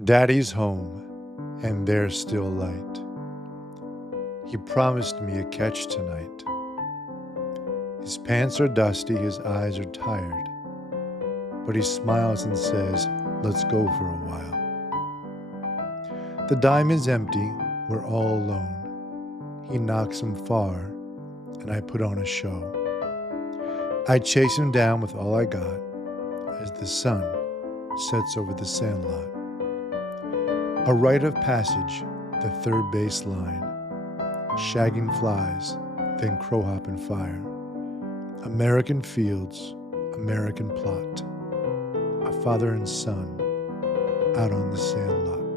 Daddy's home, and there's still light. He promised me a catch tonight. His pants are dusty, his eyes are tired, but he smiles and says, "Let's go for a while." The dime is empty, we're all alone. He knocks him far, and I put on a show. I chase him down with all I got as the sun sets over the Sandlot. A rite of passage, the third base line, shagging flies, then crow-hopping fire. American fields, American plot, a father and son out on the Sandlot.